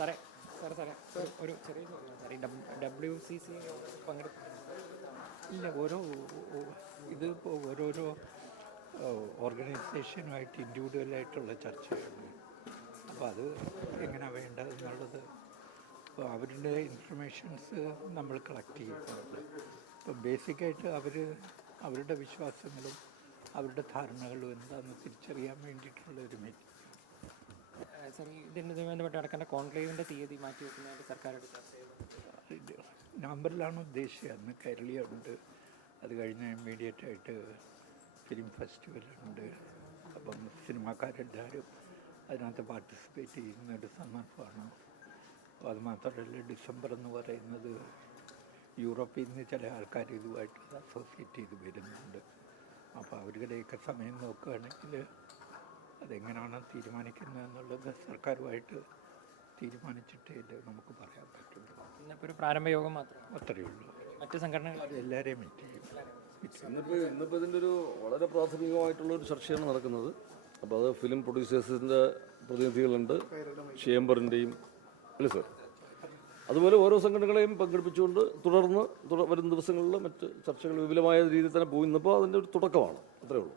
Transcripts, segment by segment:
സാറേ സാറേ സാറേ ഒരു- ചെറിയ സാറേ. ഡബ്ല്യു സി സി പങ്കെടുക്കും ഇല്ല ഓരോ ഇത് ഓരോരോ ഓർഗനൈസേഷനുമായിട്ട് ഇൻഡിവിജ്വലായിട്ടുള്ള ചർച്ചയാണ് അപ്പോൾ അത് എങ്ങനെ വേണ്ടതെന്നുള്ളത് അപ്പോൾ അവരുടെ ഇൻഫർമേഷൻസ് നമ്മൾ കളക്ട് ചെയ്യുന്നുണ്ട്. അപ്പോൾ ബേസിക്കായിട്ട് അവർ അവരുടെ വിശ്വാസങ്ങളും അവരുടെ ധാരണകളും എന്താണെന്ന് തിരിച്ചറിയാൻ വേണ്ടിയിട്ടുള്ള ഒരു മീറ്റിംഗ് സാർ ഇതിന് ബന്ധപ്പെട്ട് നടക്കേണ്ട കോൺക്ലേവിന്റെ തീയതി മാറ്റി വെക്കുന്നതായിട്ട് സർക്കാരോട് നവംബറിലാണ് ഉദ്ദേശിച്ചത്. അന്ന് കരളിയുണ്ട് അത് കഴിഞ്ഞ് ഇമ്മീഡിയറ്റ് ആയിട്ട് ഫിലിം ഫെസ്റ്റിവലുണ്ട്. അപ്പം സിനിമാക്കാരെല്ലാവരും അതിനകത്ത് പാർട്ടിസിപ്പേറ്റ് ചെയ്യുന്ന ഒരു സന്ദർഭമാണ്. അപ്പോൾ അത് മാത്രമല്ല ഡിസംബർ എന്ന് പറയുന്നത് യൂറോപ്പിൽ നിന്ന് ചില ആൾക്കാർ ഇതുമായിട്ട് അസോസിയേറ്റ് ചെയ്ത് വരുന്നുണ്ട്. അപ്പോൾ അവരുടെയൊക്കെ സമയം നോക്കുകയാണെങ്കിൽ അതെങ്ങനെയാണ് തീരുമാനിക്കുന്നത് എന്നുള്ളത് സർക്കാരുമായിട്ട് തീരുമാനിച്ചിട്ടേ നമുക്ക് പറയാൻ പറ്റുള്ളൂ. ഇന്നിപ്പോൾ ഒരു പ്രാരംഭ യോഗം മാത്രം. അത്രയേ ഉള്ളൂ. മറ്റ് സംഘടനകൾ എല്ലാവരെയും മീറ്റ് ചെയ്യും. ഇന്നിപ്പോൾ ഇന്നിപ്പോൾ ഇതിന്റെ ഒരു വളരെ പ്രാഥമികമായിട്ടുള്ള ഒരു ചർച്ചയാണ് നടക്കുന്നത്. അപ്പോൾ അത് ഫിലിം പ്രൊഡ്യൂസേഴ്സിന്റെ പ്രതിനിധികളുണ്ട് ചേംബറിന്റെയും അല്ലേ സാർ അതുപോലെ ഓരോ സംഘടനകളെയും പങ്കെടുപ്പിച്ചുകൊണ്ട് തുടർന്ന് വരും വരുന്ന ദിവസങ്ങളിൽ മറ്റ് ചർച്ചകൾ വിപുലമായ രീതിയിൽ തന്നെ പോയി. ഇന്നിപ്പോൾ അതിന്റെ ഒരു തുടക്കമാണ്. അത്രേ ഉള്ളൂ.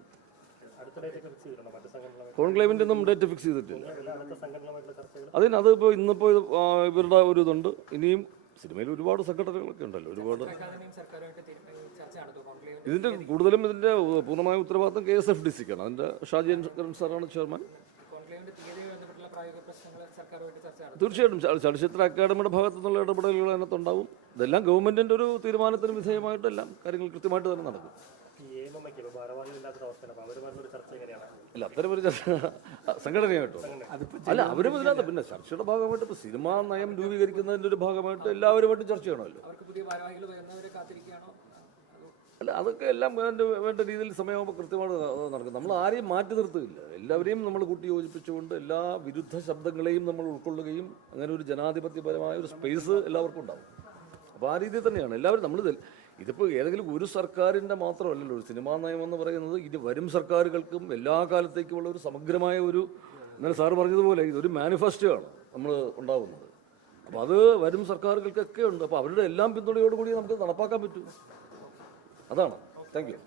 കോൺക്ലേവിന്റെ ഒന്നും ഡേറ്റ് ഫിക്സ് ചെയ്തിട്ടില്ല. അതിന് അതിപ്പോൾ ഇന്നിപ്പോൾ ഇവരുടെ ഒരു ഇതുണ്ട്. ഇനിയും സിനിമയിൽ ഒരുപാട് സെക്രട്ടറികളൊക്കെ ഉണ്ടല്ലോ ഒരുപാട്. ഇതിന്റെ കൂടുതലും ഇതിന്റെ പൂർണമായ ഉത്തരവാദിത്തം കെ എസ് എഫ് ഡി സിക്കാണ് അതിന്റെ ഷാജി കരൺ സാറാണ് ചെയർമാൻ. തീർച്ചയായിട്ടും ചല- ചലച്ചിത്ര അക്കാദമിയുടെ ഭാഗത്തു നിന്നുള്ള ഇടപെടലുകൾ അതിനകത്തുണ്ടാവും. ഇതെല്ലാം ഗവൺമെന്റിന്റെ ഒരു തീരുമാനത്തിന് വിധേയമായിട്ടെല്ലാം കാര്യങ്ങൾ കൃത്യമായിട്ട് തന്നെ നടക്കും. അല്ല അത്തരം ഒരു ചർച്ച സംഘടനയായിട്ടോ അല്ല അവരും ഇതിനകത്ത് പിന്നെ ചർച്ചയുടെ ഭാഗമായിട്ട് ഇപ്പൊ സിനിമാ നയം രൂപീകരിക്കുന്നതിന്റെ ഒരു ഭാഗമായിട്ട് എല്ലാവരുമായിട്ടും ചർച്ച ചെയ്യണമല്ലോ. അല്ല അതൊക്കെ എല്ലാം വേണ്ട വേണ്ട രീതിയിൽ സമയമാകുമ്പോൾ കൃത്യമായിട്ട് നടക്കും. നമ്മൾ ആരെയും മാറ്റി നിർത്തുകയില്ല. എല്ലാവരെയും നമ്മൾ കൂട്ടി യോജിപ്പിച്ചുകൊണ്ട് എല്ലാ വിരുദ്ധ ശബ്ദങ്ങളെയും നമ്മൾ ഉൾക്കൊള്ളുകയും അങ്ങനെ ഒരു ജനാധിപത്യപരമായ ഒരു സ്പേസ് എല്ലാവർക്കും ഉണ്ടാവും. അപ്പോൾ ആ രീതിയിൽ തന്നെയാണ്. എല്ലാവരും നമ്മൾ ഇതിപ്പോൾ ഏതെങ്കിലും ഒരു സർക്കാരിന്റെ മാത്രമല്ലല്ലോ ഒരു സിനിമാ നയം എന്ന് പറയുന്നത് ഇത് വരും സർക്കാരുകൾക്കും എല്ലാ കാലത്തേക്കുമുള്ള ഒരു സമഗ്രമായ ഒരു ഇന്നലെ സാറ് പറഞ്ഞതുപോലെ ഇതൊരു മാനിഫെസ്റ്റോ ആണ് നമ്മൾ ഉണ്ടാവുന്നത്. അപ്പോൾ അത് വരും സർക്കാരുകൾക്കൊക്കെ ഉണ്ട്. അപ്പോൾ അവരുടെ എല്ലാം പിന്തുണയോടുകൂടി നമുക്ക് നടപ്പാക്കാൻ പറ്റും. അതാണ്. Thank you